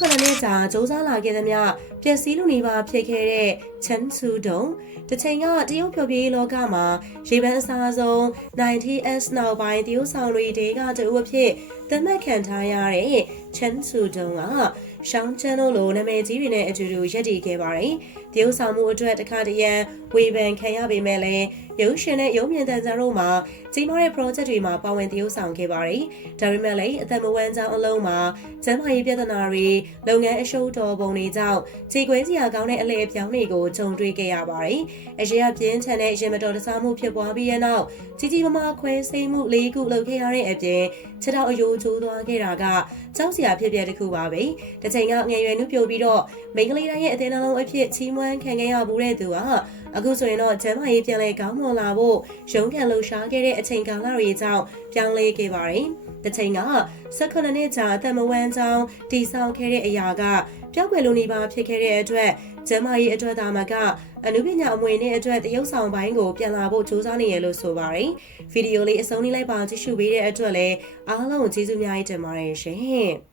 18နှစ်ကြာစူးစမ်းလာခဲ့သမျှပျက်စီးလူနေပါဖြစ်ခဲ့တဲ့ချန်ဆူဒုံတစ်ချိန်ကတရုတ်ဖြိုပြေးလောကမှာရေပန်းအစားဆုံး 90s နောက်ပိုင်းတရုတ်ဆောင်တွေတဲကတူအဖြစ်သတ်မှတ်ခံထားရတဲ့ချန်ဆူဒုံကရှောင်းချန်တို့လိုနာမည်ကြီးတွေနဲ့အတူတူရပ်တည်ခဲ့ပါတယ်။တရုတ်ဆောင်မှုအတွက်တစ်ခါတရံဝေဖန်ခံရပေမဲ့လည်း ရုပ်ရှင်နဲ့ရုပ်မြင်သံကြားတို့မှာကြီးမားတဲ့ project တွေမှာပါဝင်တရုတ်ဆောင်ခဲ့ပါတယ်။ဒါပေမဲ့လည်းအသက်မဝမ်းကြောင်းအလုံးမှာကျန်းမာရေးပြဿနာတွေလုပ်ငန်းအရှုပ်တော်ပုံတွေကြောင့်ခြေခွဲစရာကောင်းတဲ့အလဲအပြောင်းတွေကိုကြုံတွေ့ခဲ့ရပါတယ်။အရေးအပြင်းထန်တဲ့ရင်မတော်တဆမှုဖြစ်ပွားပြီးတဲ့နောက်ကြီးကြီးမားမားခွဲစိတ်မှုလေးခုလုပ်ခဲ့ရတဲ့အပြင်ခြေထောက်အယိုးကျိုးသွားခဲ့တာကကြောက်စရာဖြစ်ပျက်တစ်ခုပါပဲ။တစ်ချိန်ကငယ်ရွယ်နှုတ်ပြိုပြီးတော့မိန်းကလေးတိုင်းရဲ့အသေးနှလုံးအဖြစ်ချီးမွမ်းခံခဲ့ရမှုတဲ့သူက အခုဆိုရင်တော့ကျမ်းမာရေးပြန်လဲကောင်းမွန်လာဖို့ရုန်းကန်လှူရှားခဲ့တဲ့အချိန်ကာလတွေကြောင့်ပြောင်းလဲခဲ့ပါတယ်။တစ်ချိန်က18နှစ်ကြာအသက်မဝမ်းကြောင်းတည်ဆောက်ခဲ့တဲ့အရာကပျောက်ကွယ်လိုနေပါဖြစ်ခဲ့တဲ့အတွက်ကျမ်းမာရေးအတွက်သာမကအနုပညာအမွေနဲ့အတွက်တရုပ်ဆောင်ပိုင်းကိုပြန်လာဖို့ကြိုးစားနေရလို့ဆိုပါတယ်။ဗီဒီယိုလေးအဆုံးလေးလိုက်ပါကြည့်ရှုပေးတဲ့အတွက်လည်းအားလုံးကျေးဇူးများကြီးတင်ပါတယ်ရှင်။